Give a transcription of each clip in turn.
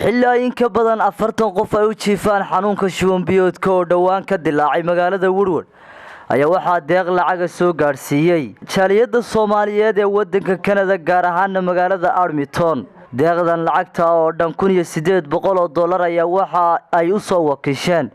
xilaa in ka badan 40 qof ay u jiifaan xanuunka shuban biyoodka oo dhawaan ka dilaacay magaalada Woodward ayaa waxaa deeq lacag soo gaarsiiyay jaaliyada Soomaaliyeed ee wadanka Canada gaar ahaan magaalada Armiton. deeqdan lacagta oo dhan $1800 ayaa waxa ay u soo wakiisheen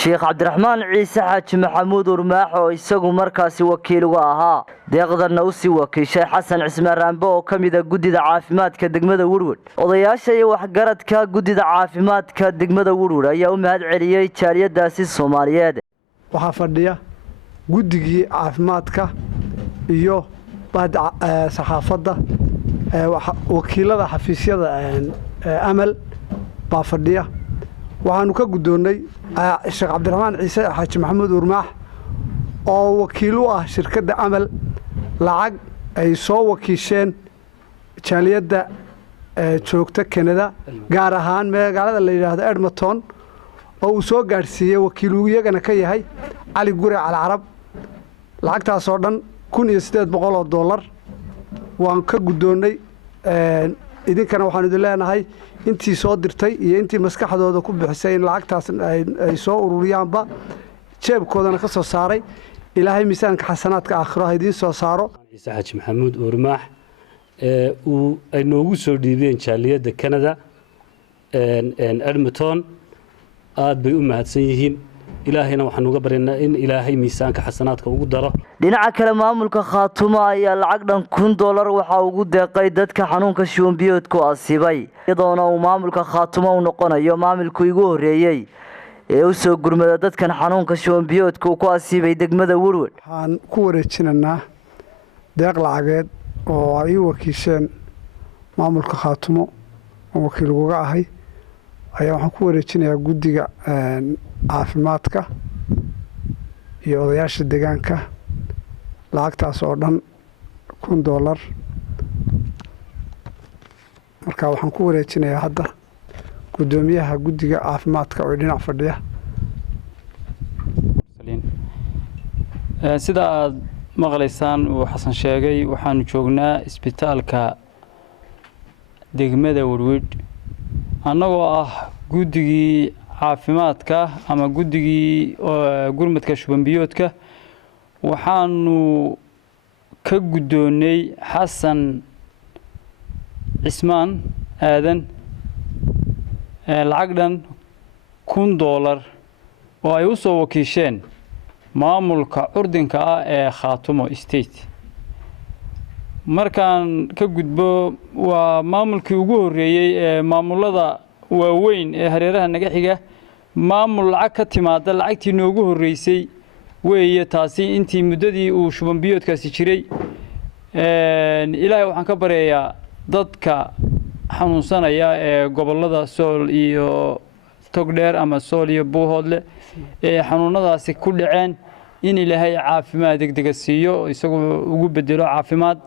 Sheekh Cabdiraxmaan Ciise Xaaji Maxamuud Urmaax oo isagu markaasi wakiil uga ahaa. deeqdan u sii wakiishay Xasan Cismaan Raambo oo kamid ah gudida caafimaadka degmada Woodward. odayaasha iyo waxgaradka gudida caafimaadka degmada Woodward ayaa u mahad celiyay jaaliyadaasi Soomaaliyeed. waxaa fadhiya gudigii caafimaadka iyo saxaafadda wakiilada xafiisyada amal baa fadhiya. waxaanu ka gudoonay Sheekh Cabdiraxmaan Ciise Xaaji Maxamuud Urmaax oo wakiil u ah shirkadda amal lacag ay soo wakiisheen jaaliyada joogta Canada gaar ahaan magaalada la yiraahdo Edmonton oo uu soo gaarsiiyay wakiil iyagana ka yahay Ali Gure Al Arab. lacagtaas oo dhan $1800 waan ka gudoonay. idinkana waxaan idin leenahay intii soo dirtay iyo intii maskaxdooda ku bixisay in lacagtaas ay soo ururiyaanba jeebkoodana ka soo saaray. ilaahay miisaanka xasanaadka aakhiraha idin soo saaro. Ciise Xaaji Maxamuud Urmaax uu ay noogu soo dhiibeen jaaliyada Canada Edmonton aad bay u mahadsan yihiin. ilaahayna waxaan uga baryaynaa in ilaahay miisaanka xasanaadka ugu daro. dhinaca kale maamulka Khaatumo ayaa lacag dhan $1000 waxa ugu deeqay dadka xanuunka shuban biyoodka asiibay, iyadoona uu maamulka Khaatumo u noqonayo maamulkii ugu horeeyay ee u soo gurmada dadkan xanuunka shuban biyoodka ku asiibay degmada Woodward. waxaan ku wareejinaynaa deeq lacageed oo ay wakiisheen maamulka Khaatumo oo wakiil uga ahay ayaa waxaan ku wareejinayaa gudiga caafimaadka iyo odayaasha deegaanka lacagtaas oo dhan $1000. marka waxaan ku wareejinayaa hadda gudoomiyaha gudiga caafimaadka oo dhinac fadhiya. sida aad maqlaysaan uu Xasan sheegay waxaanu joognaa isbitaalka degmada Woodward annagoo ah gudigii caafimaadka ama gudigii gurmadka shuban biyoodka. waxaanu ka gudoonay Xasan Cismaan Aadan lacag dhan $1000 oo ay u soo wakiisheen maamulka curdinka ah ee Khaatumo State. markaan ka gudbo waa maamulkii ugu horeeyay ee maamulada waaweyn ee hareeraha naga xiga maamul lacag ka timaada lacagtii noogu horeysay weeye taasi intii muddadii uu shuban biyoodkaasi jiray. ilaahay waxaan ka baryayaa dadka xanuunsanaya ee gobolada Sool iyo Togdheer ama Sool iyo Buuhoodle ee xanuunadaasi ku dhaceen in ilaahay caafimaad degdeg ah siiyo isagoo ugu bedelo caafimaad.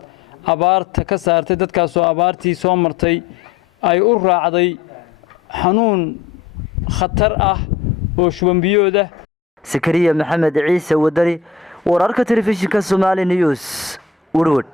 abaarta ka saartay dadkaas oo abaartii soo martay ay u raacday xanuun khatar ah oo shuban biyood ah. Sakariya Maxamed Ciise Wadani wararka telefishinka Somali News Woodward.